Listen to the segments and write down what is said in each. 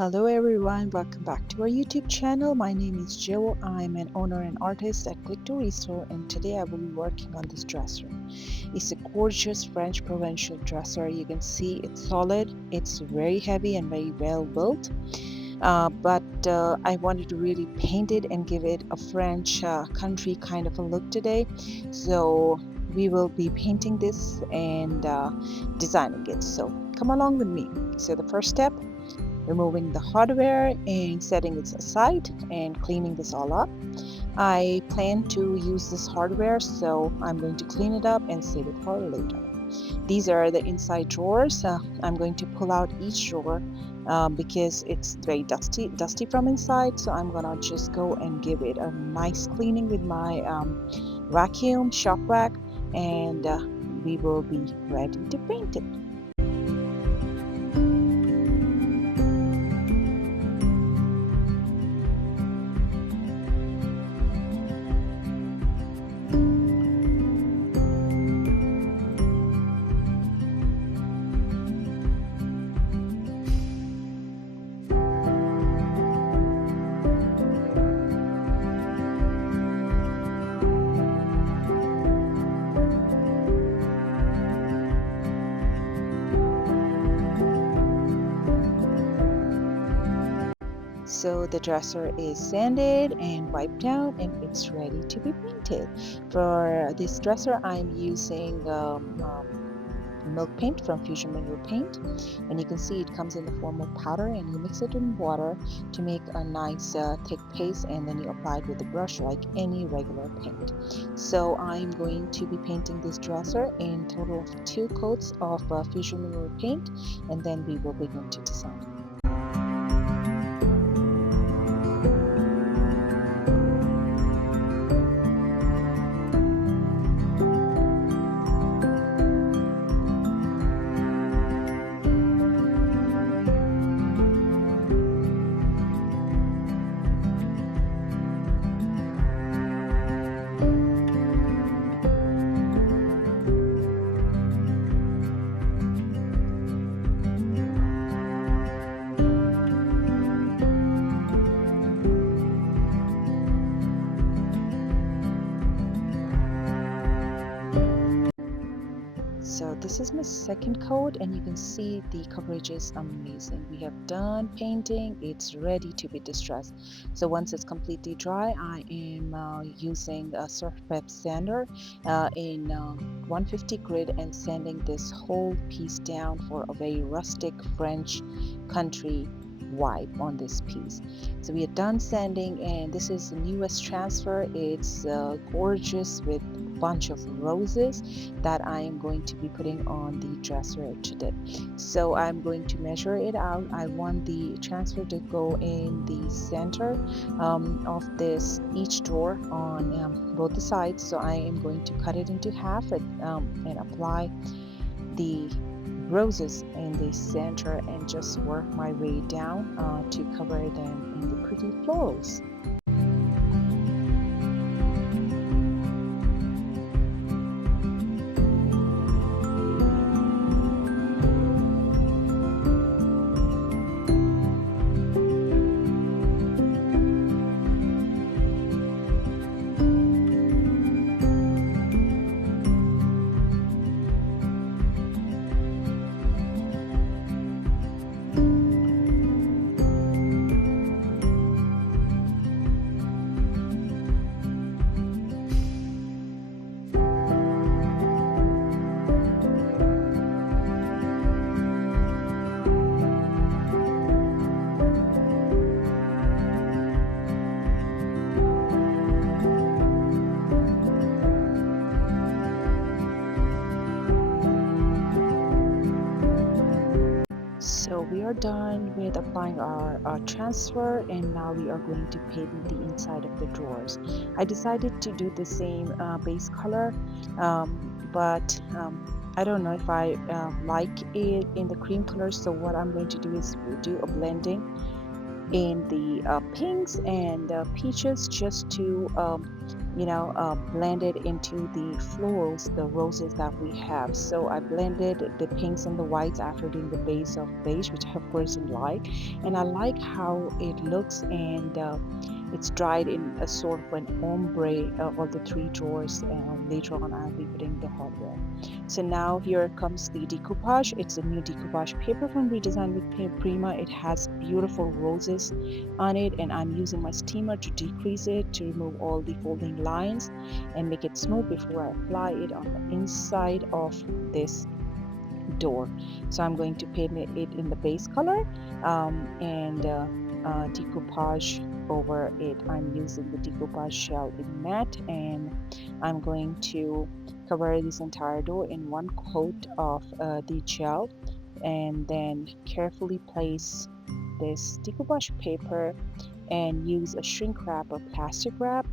Hello everyone, welcome back to our YouTube channel. My name is Joe. I'm an owner and artist at Click to Restore, and today I will be working on this dresser. It's a gorgeous French Provincial dresser. You can see it's solid, it's very heavy and very well built. But I wanted to really paint it and give it a French country kind of a look today. So we will be painting this and designing it. So come along with me. So the first step, removing the hardware and setting it aside and cleaning this all up. I plan to use this hardware, so I'm going to clean it up and save it for later. These are the inside drawers. I'm going to pull out each drawer because it's very dusty from inside, so I'm gonna just go and give it a nice cleaning with my vacuum shop vac, and we will be ready to paint it. So the dresser is sanded and wiped down and it's ready to be painted. For this dresser I'm using milk paint from Fusion Mineral Paint, and you can see it comes in the form of powder, and you mix it in water to make a nice thick paste, and then you apply it with a brush like any regular paint. So I'm going to be painting this dresser in total of 2 coats of Fusion Mineral Paint, and then we will begin to design. So this is my second coat, and you can see the coverage is amazing. We have done painting, it's ready to be distressed. So once it's completely dry, I am using a surf prep sander in 150 grit and sanding this whole piece down for a very rustic French country vibe on this piece. So we are done sanding, and this is the newest transfer. It's gorgeous with bunch of roses that I am going to be putting on the dresser today. So I'm going to measure it out. I want the transfer to go in the center of this each drawer on both the sides. So I am going to cut it into half and apply the roses in the center and just work my way down to cover them in the pretty florals. So we are done with applying our transfer, and now we are going to paint the inside of the drawers. I decided to do the same base color, but I don't know if I like it in the cream color, so what I'm going to do is do a blending in the pinks and peaches just to blended into the florals, the roses that we have. So I blended the pinks and the whites after doing the base of beige, which I of course didn't like. And I like how it looks, and it's dried in a sort of an ombre of the three drawers. Later on, I'll be putting the hardware. So now here comes the decoupage. It's a new decoupage paper from Redesign with Prima. It has beautiful roses on it, and I'm using my steamer to decrease it to remove all the folding lines and make it smooth before I apply it on the inside of this door. So I'm going to paint it in the base color and decoupage over it. I'm using the decoupage shell in matte, and I'm going to cover this entire door in one coat of the gel, and then carefully place this decoupage paper and use a shrink wrap or plastic wrap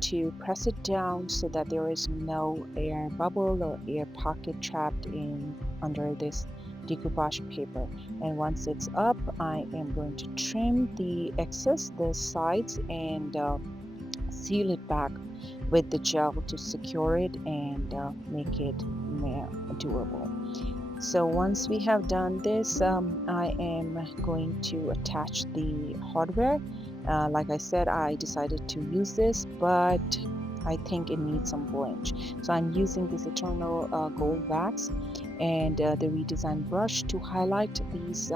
to press it down so that there is no air bubble or air pocket trapped in under this decoupage paper. And once it's up, I am going to trim the excess, the sides, and seal it back with the gel to secure it and make it durable. So once we have done this, I am going to attach the hardware. Like I said, I decided to use this, but I think it needs some blanch. So I'm using this Eternal Gold Wax and the Redesign brush to highlight these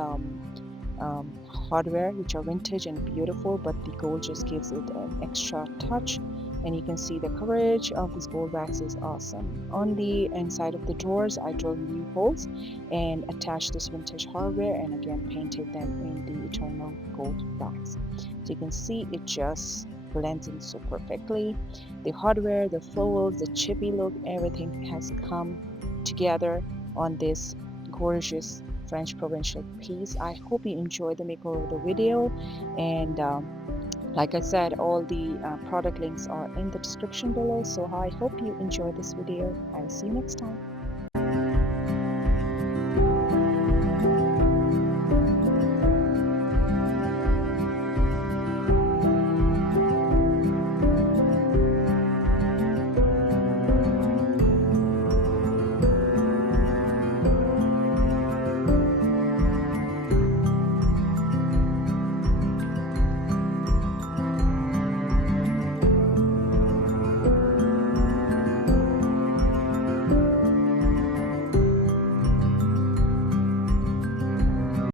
hardware, which are vintage and beautiful, but the gold just gives it an extra touch. And you can see the coverage of this gold wax is awesome. On the inside of the drawers, I drilled new holes and attached this vintage hardware, and again painted them in the Eternal Gold Wax. So you can see it just blends in so perfectly. The hardware, the florals, the chippy look, everything has come together on this gorgeous French provincial piece. I hope you enjoyed the makeover of the video, and like I said, all the product links are in the description below. So I hope you enjoy this video. I will see you next time.